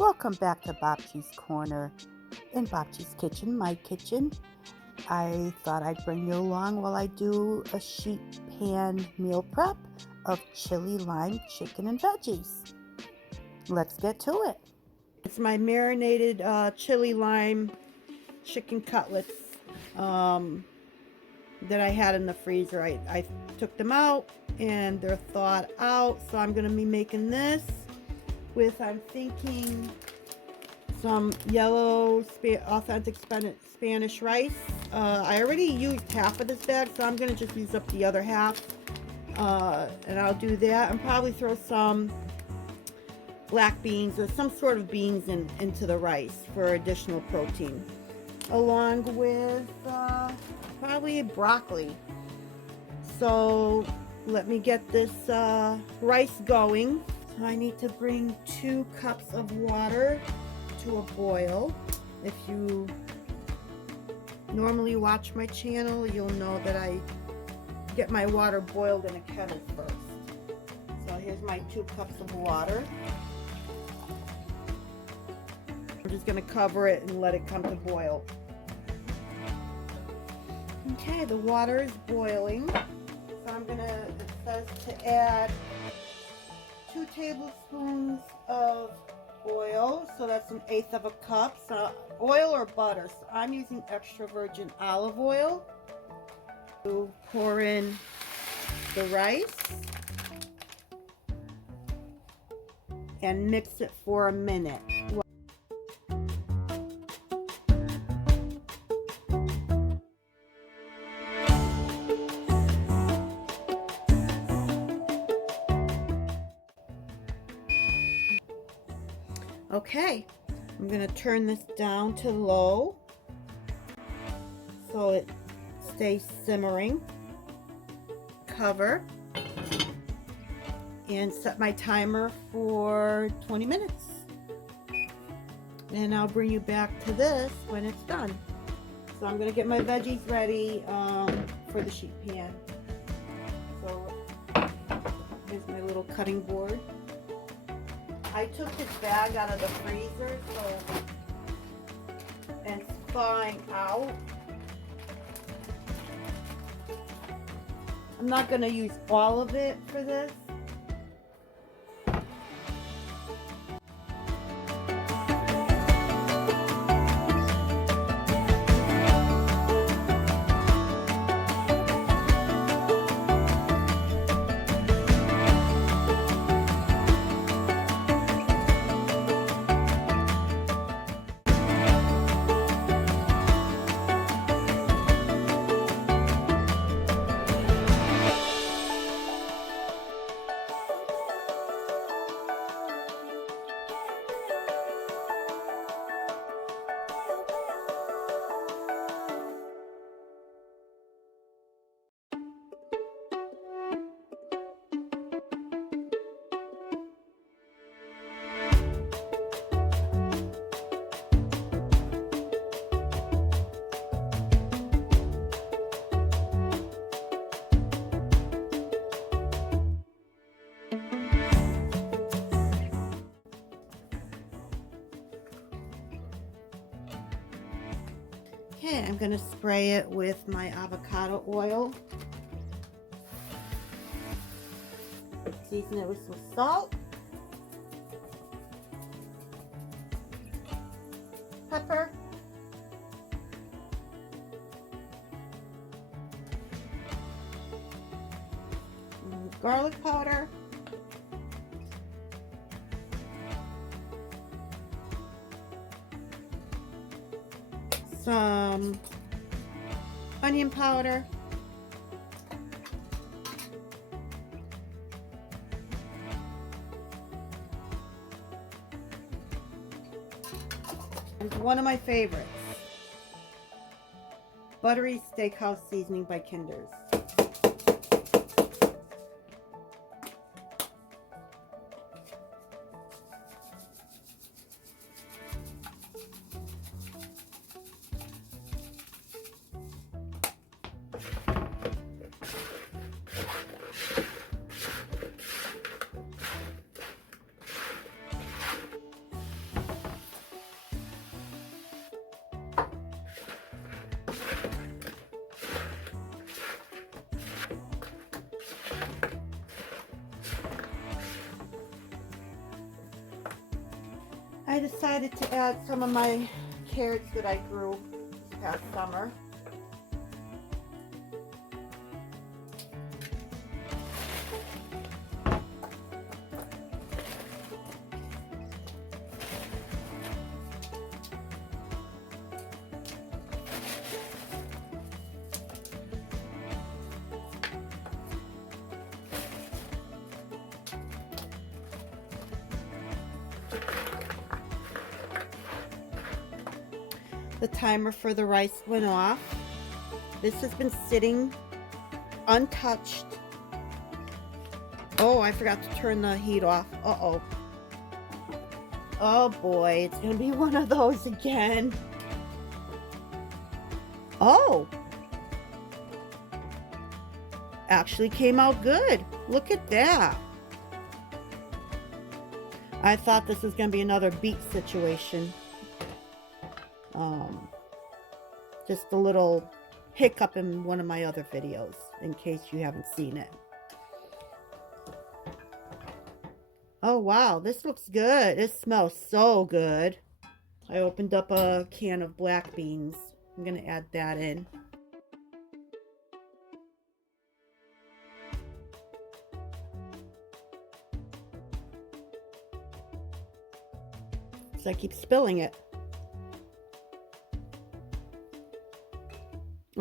Welcome back to Bobchi's Corner in Bobchi's Kitchen, my kitchen. I thought I'd bring you along while I do a sheet pan meal prep of chili lime chicken and veggies. Let's get to it. It's my marinated chili lime chicken cutlets that I had in the freezer. I took them out and they're thawed out, so I'm going to be making this with, I'm thinking, some yellow authentic Spanish rice. I already used half of this bag, so I'm going to just use up the other half, and I'll do that and probably throw some black beans or some sort of beans into the rice for additional protein, along with probably broccoli. So let me get this rice going. So I need to bring 2 cups of water to a boil. If you normally watch my channel, you'll know that I get my water boiled in a kettle first. So here's my 2 cups of water. I'm just going to cover it and let it come to boil. Okay, the water is boiling. So I'm going to, it says to add 2 tablespoons of oil, so that's 1/8 of a cup. So oil or butter, so I'm using extra virgin olive oil. To pour in the rice and mix it for a minute. Okay, I'm going to turn this down to low so it stays simmering. Cover and set my timer for 20 minutes. And I'll bring you back to this when it's done. So I'm going to get my veggies ready for the sheet pan. So here's my little cutting board. I took this bag out of the freezer, and it's thawing out. I'm not going to use all of it for this. Okay, I'm going to spray it with my avocado oil. Season it with some salt, pepper, garlic powder, some onion powder, and one of my favorites, buttery steakhouse seasoning by Kinder's. I decided to add some of my carrots that I grew this past summer. The timer for the rice went off. This has been sitting untouched. Oh, I forgot to turn the heat off. Uh-oh. Oh boy, it's gonna be one of those again. Oh. Actually came out good. Look at that. I thought this was gonna be another beet situation. Just a little hiccup in one of my other videos, in case you haven't seen it. Oh wow, this looks good. It smells so good. I opened up a can of black beans. I'm gonna add that in. So I keep spilling it.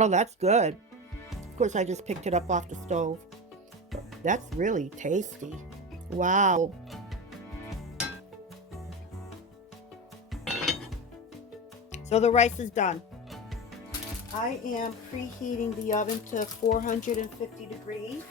Oh, that's good. Of course, I just picked it up off the stove. But that's really tasty. Wow. So the rice is done. I am preheating the oven to 450 degrees.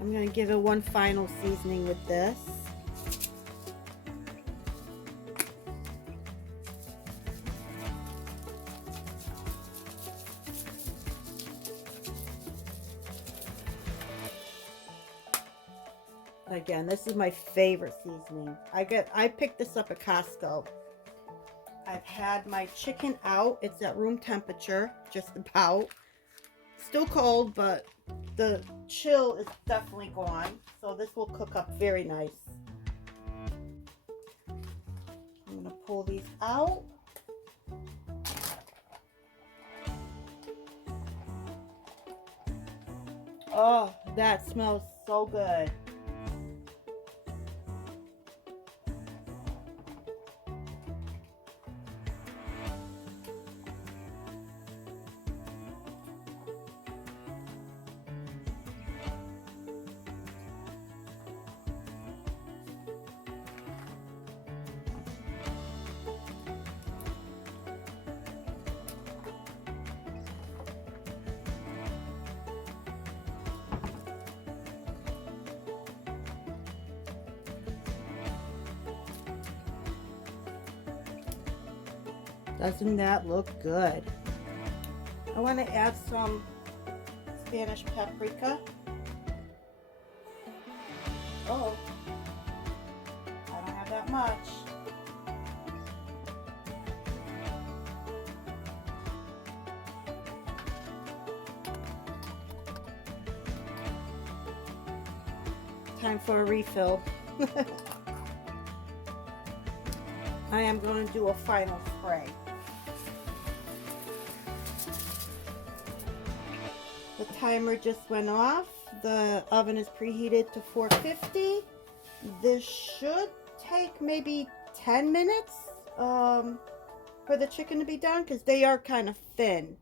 I'm going to give it one final seasoning with this. Again, this is my favorite seasoning. I picked this up at Costco. I've had my chicken out. It's at room temperature, just about. Still cold, but the chill is definitely gone. So this will cook up very nice. I'm going to pull these out. Oh, that smells so good. Doesn't that look good? I want to add some Spanish paprika. Oh, I don't have that much. Time for a refill. I am going to do a final spray. The timer just went off. The oven is preheated to 450. This should take maybe 10 minutes for the chicken to be done, because they are kind of thin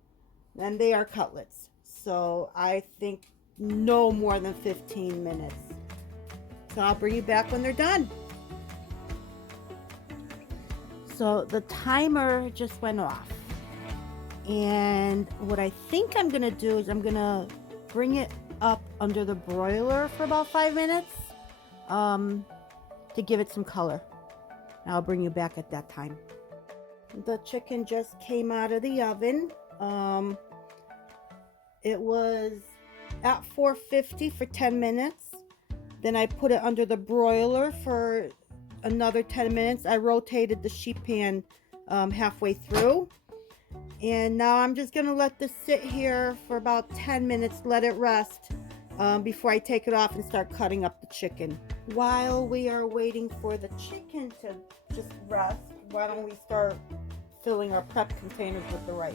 and they are cutlets. So I think no more than 15 minutes. So I'll bring you back when they're done. So the timer just went off. And what I think I'm going to do is I'm going to bring it up under the broiler for about 5 minutes to give it some color. And I'll bring you back at that time. The chicken just came out of the oven. It was at 450 for 10 minutes. Then I put it under the broiler for another 10 minutes. I rotated the sheet pan halfway through. And now I'm just going to let this sit here for about 10 minutes, let it rest before I take it off and start cutting up the chicken. While we are waiting for the chicken to just rest, why don't we start filling our prep containers with the rice?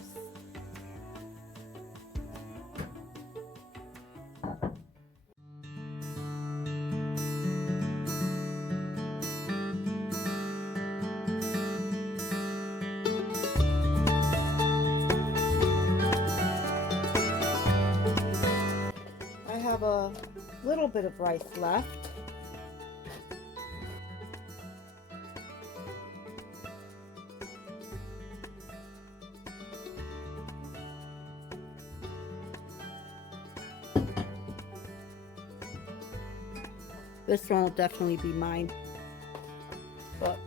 I have a little bit of rice left. This one will definitely be mine. But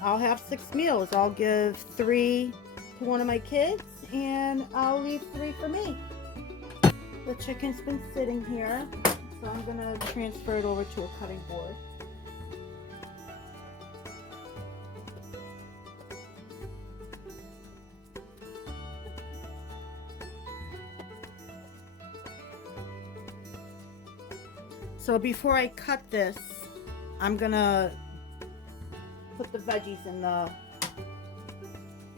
I'll have 6 meals. I'll give 3 to one of my kids and I'll leave 3 for me. The chicken's been sitting here, so I'm gonna transfer it over to a cutting board. So before I cut this, I'm gonna put the veggies in the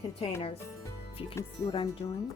containers. If you can see what I'm doing.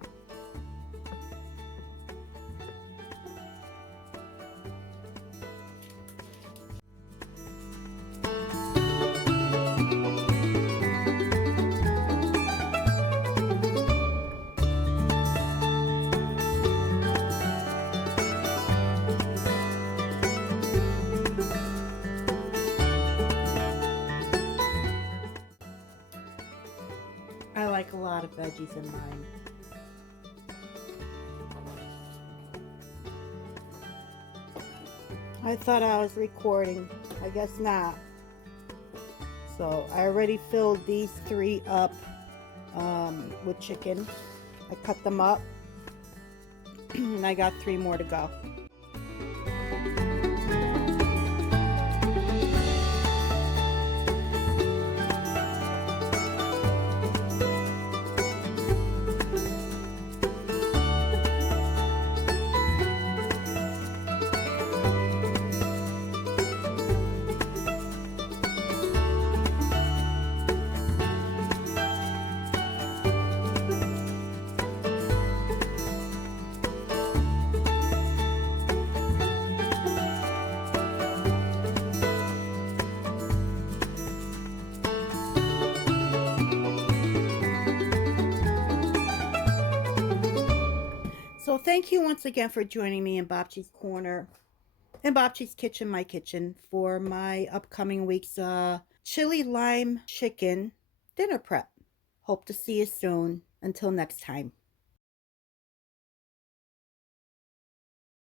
I like a lot of veggies in mine. I thought I was recording. I guess not. So I already filled these 3 up with chicken. I cut them up and I got 3 more to go. So thank you once again for joining me in Babci's Corner, in Babci's Kitchen, my kitchen, for my upcoming week's chili lime chicken dinner prep. Hope to see you soon. Until next time.